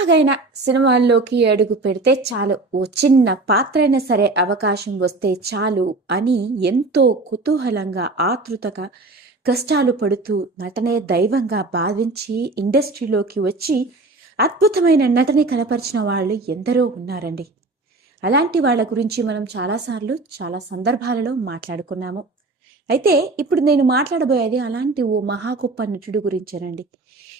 ఎలాగైనా సినిమాల్లోకి అడుగు పెడితే చాలు. ఓ చిన్న పాత్ర అయినా సరే అవకాశం వస్తే చాలు అని ఎంతో కుతూహలంగా ఆతృతగా కష్టాలు పడుతూ నటనే దైవంగా భావించి ఇండస్ట్రీలోకి వచ్చి అద్భుతమైన నటన కనపరిచిన వాళ్ళు ఎందరో ఉన్నారండి. అలాంటి వాళ్ళ గురించి మనం చాలాసార్లు చాలా సందర్భాలలో మాట్లాడుకున్నాము. అయితే ఇప్పుడు నేను మాట్లాడబోయేది అలాంటి ఓ మహా గొప్ప నటుడు గురించేనండి.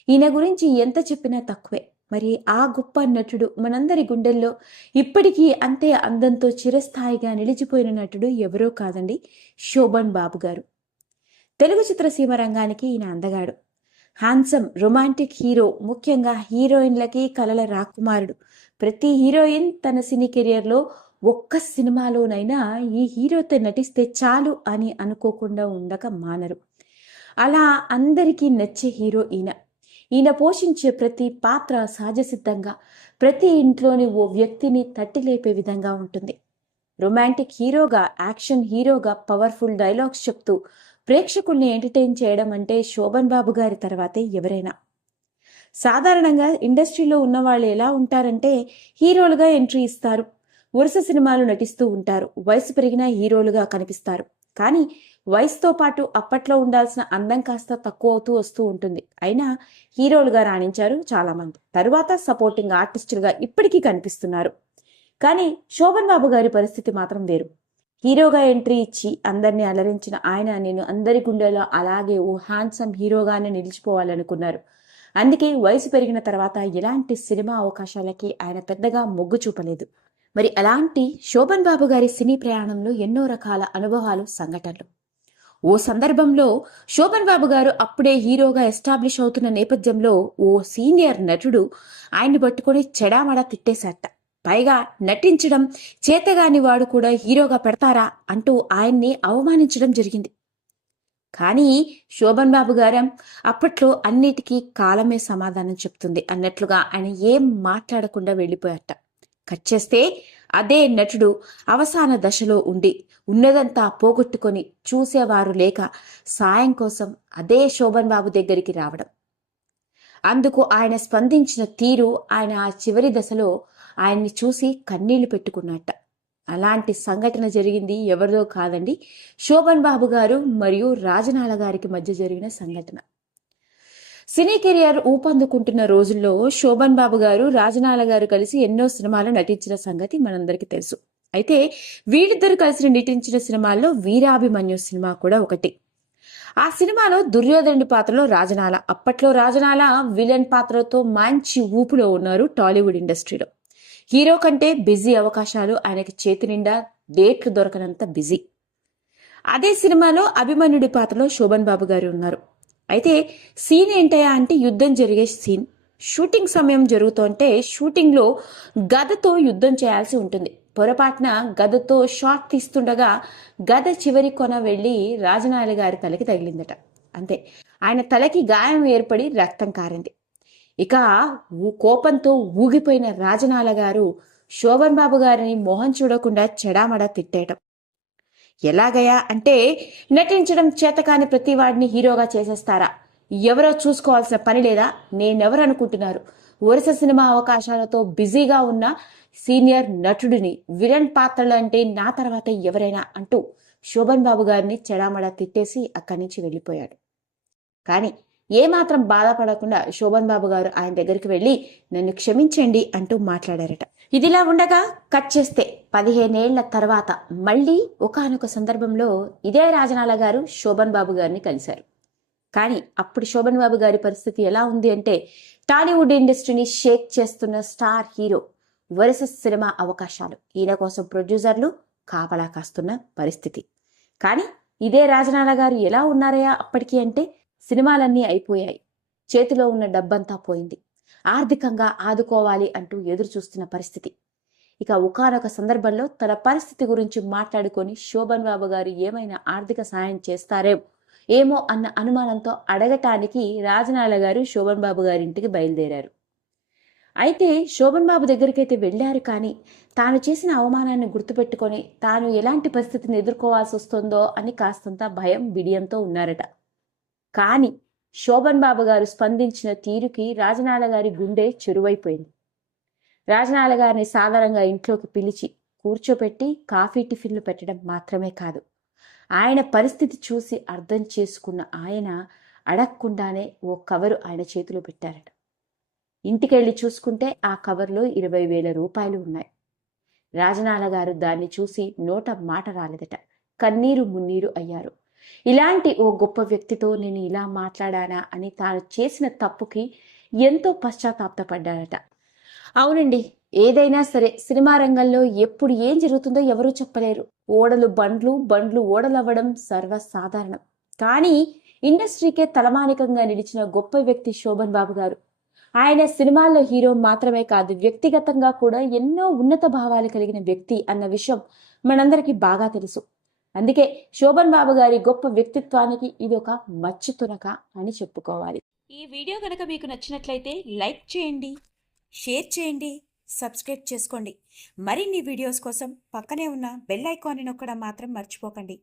ఈయన గురించి ఎంత చెప్పినా తక్కువే. మరి ఆ గొప్ప నటుడు మనందరి గుండెల్లో ఇప్పటికీ అంతే అందంతో చిరస్థాయిగా నిలిచిపోయిన నటుడు ఎవరో కాదండి శోభన్ బాబు గారు. తెలుగు చిత్రసీమ రంగానికి ఈయన అందగాడు. హ్యాండ్సమ్ రొమాంటిక్ హీరో ముఖ్యంగా హీరోయిన్లకి కలల రాకుమారుడు. ప్రతి హీరోయిన్ తన సినీ కెరియర్లో ఒక్క సినిమాలోనైనా ఈ హీరోతో నటిస్తే చాలు అని అనుకోకుండా ఉండక మానరు. అలా అందరికీ నచ్చే హీరో ఈయన. ఈయన పోషించే ప్రతి పాత్ర సహజసిద్ధంగా ప్రతి ఇంట్లోని ఓ వ్యక్తిని తట్టి లేపే విధంగా ఉంటుంది. రొమాంటిక్ హీరోగా యాక్షన్ హీరోగా పవర్ఫుల్ డైలాగ్స్ చెప్తూ ప్రేక్షకుల్ని ఎంటర్టైన్ చేయడం అంటే శోభన్ బాబు గారి తర్వాతే ఎవరైనా. సాధారణంగా ఇండస్ట్రీలో ఉన్న వాళ్ళు ఎలా ఉంటారంటే హీరోలుగా ఎంట్రీ ఇస్తారు. వరుస సినిమాలు నటిస్తూ ఉంటారు. వయసు పెరిగిన హీరోలుగా కనిపిస్తారు. కానీ వయసుతో పాటు అప్పట్లో ఉండాల్సిన అందం కాస్త తక్కువ అవుతూ వస్తూ ఉంటుంది. అయినా హీరోలుగా రాణించారు చాలామంది. తరువాత సపోర్టింగ్ ఆర్టిస్టులుగా ఇప్పటికీ కనిపిస్తున్నారు. కానీ శోభన్ బాబు గారి పరిస్థితి మాత్రం వేరు. హీరోగా ఎంట్రీ ఇచ్చి అందరినీ అలరించిన ఆయన నేను అందరి గుండెలో అలాగే ఓ హ్యాండ్సమ్ హీరోగానే నిలిచిపోవాలనుకున్నారు. అందుకే వయసు పెరిగిన తర్వాత ఎలాంటి సినిమా అవకాశాలకి ఆయన పెద్దగా మొగ్గు చూపలేదు. మరి అలాంటి శోభన్ బాబు గారి సినీ ప్రయాణంలో ఎన్నో రకాల అనుభవాలు సంఘటనలు. ఓ సందర్భంలో శోభన్ బాబు గారు అప్పుడే హీరోగా ఎస్టాబ్లిష్ అవుతున్న నేపథ్యంలో ఓ సీనియర్ నటుడు ఆయన్ని పట్టుకొని చెడామడా తిట్టేశాట పైగా నటించడం చేతగాని వాడు కూడా హీరోగా పెడతారా అంటూ ఆయన్ని అవమానించడం జరిగింది. కానీ శోభన్ బాబు గారం అప్పట్లో అన్నిటికీ కాలమే సమాధానం చెప్తుంది అన్నట్లుగా ఆయన ఏం మాట్లాడకుండా వెళ్ళిపోయాట కట్ చేస్తే అదే నటుడు అవసాన దశలో ఉండి ఉన్నదంతా పోగొట్టుకొని చూసేవారు లేక సాయం కోసం అదే శోభన్ బాబు దగ్గరికి రావడం. అందుకు ఆయన స్పందించిన తీరు ఆయన ఆ చివరి దశలో ఆయన్ని చూసి కన్నీళ్ళు పెట్టుకున్నట్ట. అలాంటి సంఘటన జరిగింది ఎవరిదో కాదండి శోభన్ బాబు గారు మరియు రాజనాల గారికి మధ్య జరిగిన సంఘటన. సినీ కెరియర్ ఊపందుకుంటున్న రోజుల్లో శోభన్ బాబు గారు రాజనాల గారు కలిసి ఎన్నో సినిమాలు నటించిన సంగతి మనందరికీ తెలుసు. అయితే వీళ్ళిద్దరు కలిసి నటించిన సినిమాల్లో వీరాభిమన్యు సినిమా కూడా ఒకటి. ఆ సినిమాలో దుర్యోధనుడి పాత్రలో రాజనాల. అప్పట్లో రాజనాల విలన్ పాత్రతో మంచి ఊపులో ఉన్నారు టాలీవుడ్ ఇండస్ట్రీలో. హీరో కంటే బిజీ అవకాశాలు ఆయనకి చేతి నిండా డేట్లు దొరకనంత బిజీ. అదే సినిమాలో అభిమన్యుడి పాత్రలో శోభన్ బాబు గారు ఉన్నారు. అయితే సీన్ ఏంటయా అంటే యుద్ధం జరిగే సీన్. షూటింగ్ సమయం జరుగుతుంటే షూటింగ్లో గదతో యుద్ధం చేయాల్సి ఉంటుంది. పొరపాటున గదతో షాట్ తీస్తుండగా గద చివరి కొన వెళ్ళి రాజనాయల గారి తలకి తగిలిందట. అంతే. ఆయన తలకి గాయం ఏర్పడి రక్తం కారింది. ఇక కోపంతో ఊగిపోయిన రాజనాల గారు శోభన్ బాబు గారిని మొహం చూడకుండా చెడామడా తిట్టేయటం. ఎలాగయా అంటే నటించడం చేతకాని ప్రతి వాడిని హీరోగా చేసేస్తారా? ఎవరో చూసుకోవాల్సిన పని లేదా? నేనెవరు అనుకుంటున్నారు? వరుస సినిమా అవకాశాలతో బిజీగా ఉన్న సీనియర్ నటుడిని విలన్ పాత్రలు అంటే నా తర్వాత ఎవరైనా అంటూ శోభన్ బాబు గారిని చెడామడా తిట్టేసి అక్కడి నుంచి వెళ్ళిపోయాడు. కానీ ఏమాత్రం బాధపడకుండా శోభన్ బాబు గారు ఆయన దగ్గరికి వెళ్ళి నన్ను క్షమించండి అంటూ మాట్లాడారట. ఇదిలా ఉండగా కట్ చేస్తే పదిహేనేళ్ళ తర్వాత మళ్ళీ ఒకానొక సందర్భంలో ఇదే రాజనాల గారు శోభన్ బాబు గారిని కలిశారు. కానీ అప్పుడు శోభన్ బాబు గారి పరిస్థితి ఎలా ఉంది అంటే టాలీవుడ్ ఇండస్ట్రీని షేక్ చేస్తున్న స్టార్ హీరో వరుస సినిమా అవకాశాలు. ఈయన కోసం ప్రొడ్యూసర్లు కాపలా కాస్తున్న పరిస్థితి. కానీ ఇదే రాజనాల గారు ఎలా ఉన్నారయా అప్పటికీ అంటే సినిమాలన్నీ అయిపోయాయి. చేతిలో ఉన్న డబ్బంతా పోయింది. ఆర్థికంగా ఆదుకోవాలి అంటూ ఎదురు చూస్తున్న పరిస్థితి. ఇక ఒకానొక సందర్భంలో తన పరిస్థితి గురించి మాట్లాడుకొని శోభన్ బాబు గారు ఏమైనా ఆర్థిక సాయం చేస్తారేమో ఏమో అన్న అనుమానంతో అడగటానికి రాజనాల గారు శోభన్ బాబు గారి ఇంటికి బయలుదేరారు. అయితే శోభన్ బాబు దగ్గరికైతే వెళ్ళారు కానీ తాను చేసిన అవమానాన్ని గుర్తుపెట్టుకొని తాను ఎలాంటి పరిస్థితిని ఎదుర్కోవాల్సి వస్తుందో అని కాస్తంత భయం బిడియంతో ఉన్నారట. కానీ శోభన్ బాబు గారు స్పందించిన తీరుకి రాజనాల గారి గుండె చెరువైపోయింది. రాజనాల గారిని సాధారణంగా ఇంట్లోకి పిలిచి కూర్చోపెట్టి కాఫీ టిఫిన్లు పెట్టడం మాత్రమే కాదు. ఆయన పరిస్థితి చూసి అర్థం చేసుకున్న ఆయన అడగకుండానే ఓ కవరు ఆయన చేతిలో పెట్టారట. ఇంటికెళ్ళి చూసుకుంటే ఆ కవర్లో ఇరవై వేల రూపాయలు ఉన్నాయి. రాజనాల గారు దాన్ని చూసి నోట మాట రాలేదట. కన్నీరు మున్నీరు అయ్యారు. ఇలాంటి ఓ గొప్ప వ్యక్తితో నేను ఇలా మాట్లాడానా అని తాను చేసిన తప్పుకి ఎంతో పశ్చాత్తాపడ్డాడట అవునండి ఏదైనా సరే సినిమా రంగంలో ఎప్పుడు ఏం జరుగుతుందో ఎవరూ చెప్పలేరు. ఓడలు బండ్లు బండ్లు ఓడలవ్వడం సర్వసాధారణం. కానీ ఇండస్ట్రీకే తలమానికంగా నిలిచిన గొప్ప వ్యక్తి శోభన్ బాబు గారు. ఆయన సినిమాల్లో హీరో మాత్రమే కాదు వ్యక్తిగతంగా కూడా ఎన్నో ఉన్నత భావాలు కలిగిన వ్యక్తి అన్న విషయం మనందరికీ బాగా తెలుసు. అందుకే శోభన్ బాబు గారి గొప్ప వ్యక్తిత్వానికి ఇది ఒక మచ్చి తునక అని చెప్పుకోవాలి. ఈ వీడియో కనుక మీకు నచ్చినట్లయితే లైక్ చేయండి షేర్ చేయండి సబ్స్క్రైబ్ చేసుకోండి. మరిన్ని వీడియోస్ కోసం పక్కనే ఉన్న బెల్ ఐకాన్ని నొక్కడం మాత్రం మర్చిపోకండి.